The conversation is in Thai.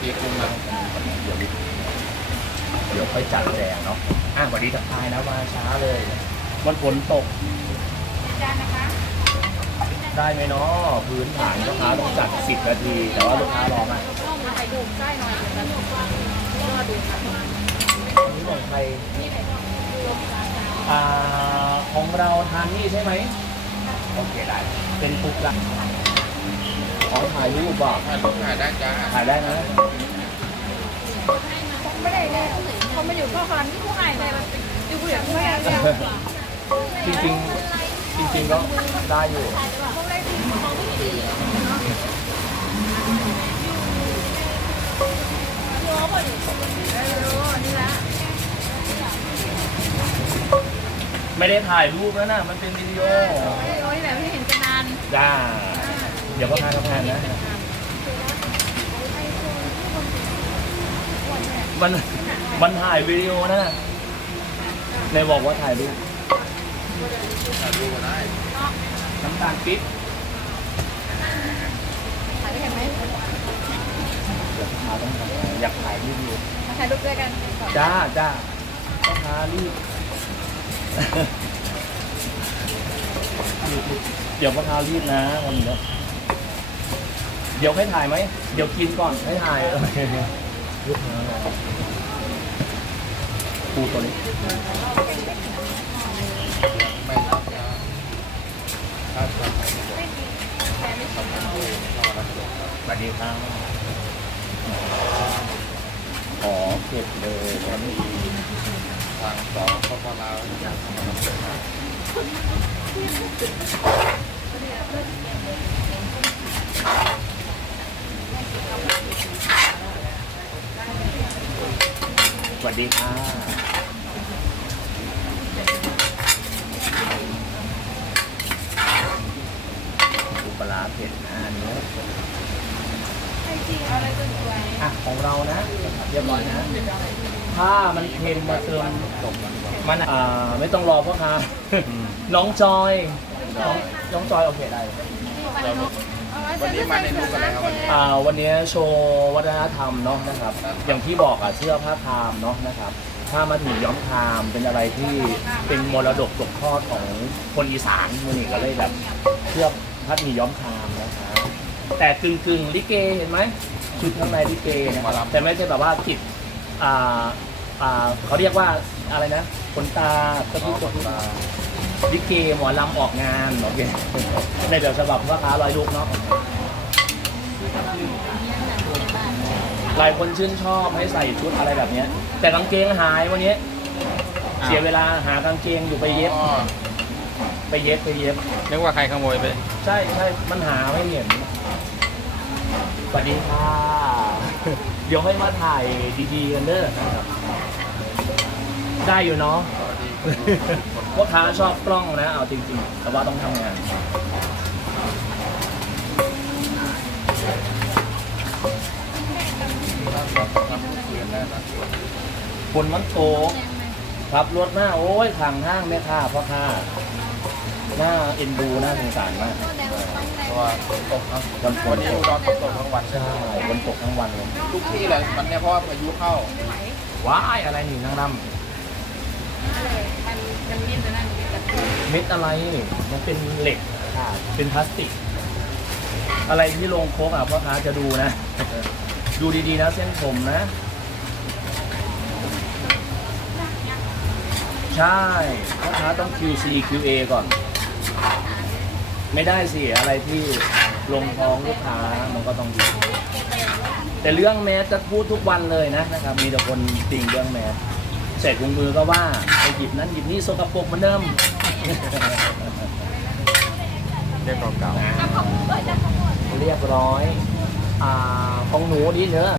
ปีกรุงนะเดี๋ยวเดี๋ยวค่อยจัดแจงเนาะอะสวัสดีทักทายนะมาช้าเลยมันฝนตกจานนะคะได้ไหมเนาะพื้นฐานลูกค้าต้องจัด10นาที แต่ว่าลูกค้ารอมาต้องมาไข่ดุ่มไส้หน่อยเดี๋ยวจะรอดูค่ะอันนี้ของใครนี่ไข่ดุ่มรวมจานจ้าอ่าของเราทานนี่ใช่ไหมโอเคได้ เป็นปุกละ ของถ่ายรูปบอกถ่ายรูปถ่ายได้จ้าถ่ายได้นะไม่ได้แล้วเขาไม่อยู่ก็คันที่ผู้ให้เลยมันอยู่ผู้เดียวไม่ได้แล้วจริงจริงๆจริงๆก็ได้อยู่เขาได้ดีเขาไม่ดีโยบ่อยู่โยนี่ละไม่ได้ถ่ายรูปแล้วนะ มันเป็นวิดีโอโอ้ยแบบไม่เห็นกันนานจ้า เดี๋ยวก็ทานกาแฟนะ มันมันถ่ายวิดีโอนะในบอกว่าถ่ายรูปถ่ายรูปก็ได้น้ำตาลปิ๊บถ่ายได้ไหมเดี๋ยวพาต้องทำงานอยากถ่ายรูปอยู่มาถ่ายรูปด้วยกันก่อนจ้าจ้าต้องพารีบเดี๋ยวพ่อค้ารีบนะวันนี้ เดี๋ยวให้ถ่ายไหม เดี๋ยวกินก่อนให้ถ่ายโอเคลูกค้ารอปูตัวนี้ไม่รับจ้าถ้าจะไปก็บอกแกไม่ชอบรอรับรองสวัสดีครับขอเก็บเลยตอนนี้ทางสองพอลาวอยากทำมาเสร็จนะ สวัสดีค่ะปูปลาร้าเผ็ดนะอันนี้อะไรตัวสวยอะของเรานะเรียบร้อยนะ ถ้ามันเค็มมาเติมจบแล้วมันอ่าไม่ต้องรอพ่อค้าน้องจอย น้องน้องจอยโอเคได้ วันนี้มาในรูปอะไรครับวันนี้ อ่าวันนี้โชว์วัฒนธรรมเนาะนะครับ อย่างที่บอกอะเสื้อผ้าคามเนาะนะครับถ้ามาถึงย้อมคามเป็นอะไรที่เป็นมรดกตกทอดของคนอีสานมันนี่ก็เลยแบบเสื้อพัดหมีย้อมคามนะครับแต่กึ่งกึ่งๆลิเกเห็นไหมชุดข้างในลิเกนะครับแต่ไม่ใช่แบบว่าติดอ่าอ่าเขาเรียกว่าอะไรนะขนตาตะอ๋อกุกขอบคุณตาลิเกหมอลำออกงานโอเคในแบบฉบับพ่อค้าลอยลุกเนาะ หลายคนชื่นชอบให้ใส่ชุดอะไรแบบเนี้ย แต่กางเกงหายวันนี้เสียเวลาหากางเกงอยู่ไปเย็บ อ๋อไปเย็บไปเย็บ นึกว่าใครขโมยไป ใช่ใช่มันหาไม่เห็นสวัสดีค่ะ เดี๋ยวให้มาถ่ายดีๆกันเด้อนะครับ ได้อยู่เนาะสวัสดีพ่อค้าชอบกล้องนะ เอาจริงๆ แต่ว่าต้องทำงาน รับรับเรียนได้นะ คนมันโตกขับรถหน้าโอ้ยทางห้างแม่ค้าพ่อค้าหน้าเอ็นดูหน้าสงสารมากเพราะว่าฝนตกครับวันฝวันนี้อุดรตกตกทั้งวันใช่ฝนตกทั้งวันเลยทุกที่เลยวันเนี้เพราะว่าพายุเข้าว้ายอะไรนี่นางรอะไรมันมันนิ่มแต่นั่นมันำเม็ดอะไรนี่มันเป็นเหล็กเป็นพลาสติก อะไรที่ลงโค้กอะพ่อค้าจะดูนะ ดูดีๆนะเส้นผมนะ ใช่พ่อค้าต้อง QC QA ก่อน ไม่ได้สิอะไรที่ลงท้องลูกค้ามันก็ต้องดี แต่เรื่องแมสจะพูดทุกวันเลยนะนะครับ มีแต่คนติงเรื่องแมสใส่ถุงมือก็ว่าไปหยิบนั้นหยิบนี่สกปรกเหมือนเดิมเรียกเก่าเรียบร้อย อ่าของหนูดีเนอะ